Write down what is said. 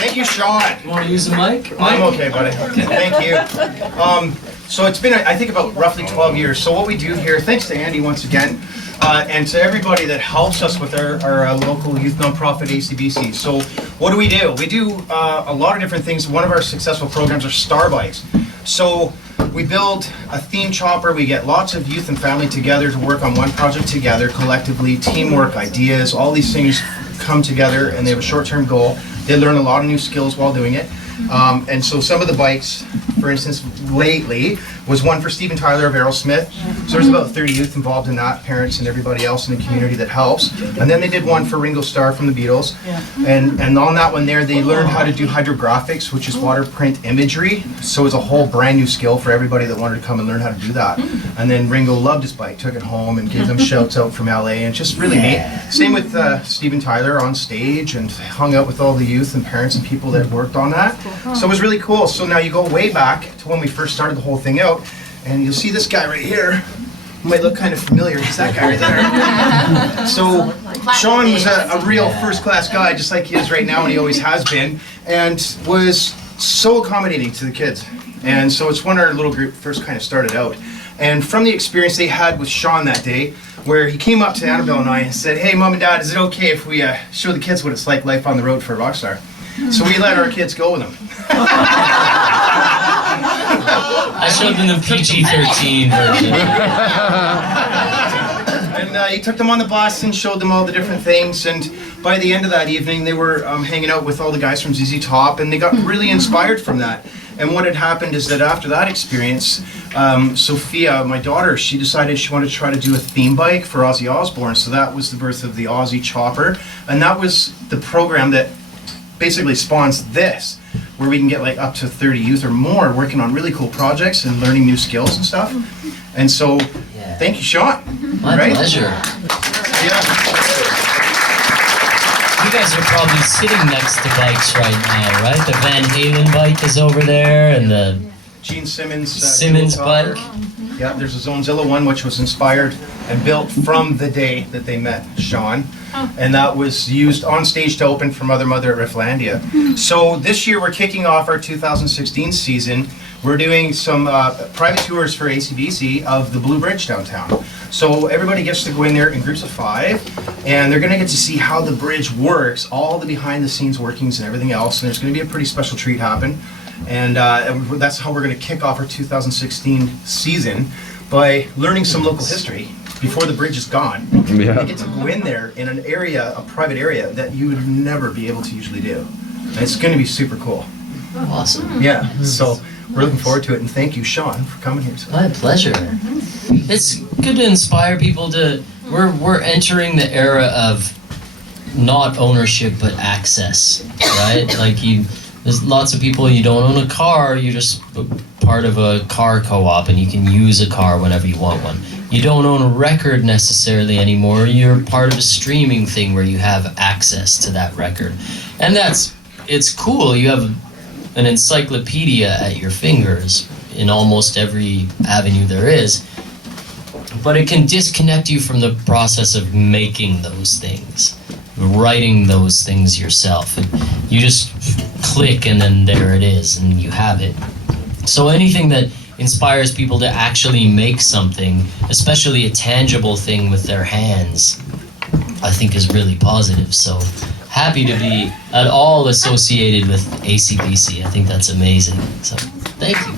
Thank you, Shaun. You want to use the mic? I'm okay, buddy. Thank you. So it's been, I think, about roughly 12 years. So what we do here, thanks to Andy once again, and to everybody that helps us with our local youth nonprofit ACBC. So what do? We do a lot of different things. One of our successful programs are Star Bikes. So we build a theme chopper. We get lots of youth and family together to work on one project together, collectively, teamwork, ideas, all these things come together, and they have a short-term goal. They learn a lot of new skills while doing it. And so some of the bikes, for instance, lately, was one for Stephen Tyler of Verrault Smith. So there's about 30 youth involved in that, parents and everybody else in the community that helps. And then they did one for Ringo Starr from the Beatles. And on that one there, they learned how to do hydrographics, which is water print imagery. So it's a whole brand new skill for everybody that wanted to come and learn how to do that. And then Ringo loved his bike, took it home and gave them shouts out from LA, and just really neat. Same with Stephen Tyler on stage, and hung out with all the youth and parents and people that worked on that. So it was really cool. So now you go way back to when we first started the whole thing out, and you'll see this guy right here. Might look kind of familiar. He's that guy right there. So Shaun was a real first-class guy, just like he is right now, and he always has been, and was so accommodating to the kids. And so it's when our little group first kind of started out. And from the experience they had with Shaun that day, where he came up to Annabelle and I and said, "Hey, Mom and Dad, is it okay if we show the kids what it's like life on the road for a rock star?" So we let our kids go with him. I showed them the PG-13 version. And he took them on the bus and showed them all the different things. And by the end of that evening, they were hanging out with all the guys from ZZ Top, and they got really inspired from that. And what had happened is that after that experience, Sophia, my daughter, she decided she wanted to try to do a theme bike for Ozzy Osbourne. So that was the birth of the Ozzy Chopper. And that was the program that basically spawns this, where we can get like up to 30 youth or more working on really cool projects and learning new skills and stuff. And so, thank you, Shaun. My pleasure. Yeah. You guys are probably sitting next to bikes right now, right? The Van Halen bike is over there, and the Gene Simmons bike. Yeah, there's a Zonezilla one which was inspired and built from the day that they met Shaun. And that was used on stage to open for Mother at Rifflandia. So this year we're kicking off our 2016 season. We're doing some private tours for ACBC of the Blue Bridge downtown. So everybody gets to go in there in groups of 5, and they're going to get to see how the bridge works, all the behind the scenes workings and everything else. And there's going to be a pretty special treat happen. And that's how we're going to kick off our 2016 season, by learning some local history before the bridge is gone. You get to go in there in an area, a private area, that you would never be able to usually do. And it's going to be super cool. Awesome. Yeah, so we're looking forward to it, and thank you, Shaun, for coming here. My pleasure. It's good to inspire people to. We're entering the era of not ownership but access, right? Like there's lots of people, you don't own a car, you're just part of a car co-op and you can use a car whenever you want one. You don't own a record necessarily anymore, you're part of a streaming thing where you have access to that record. And it's cool, you have an encyclopedia at your fingers in almost every avenue there is, but it can disconnect you from the process of making those things, writing those things yourself. And you just click and then there it is and you have it. So anything that inspires people to actually make something, especially a tangible thing with their hands, I think is really positive. So happy to be at all associated with ACBC. I think that's amazing. So thank you.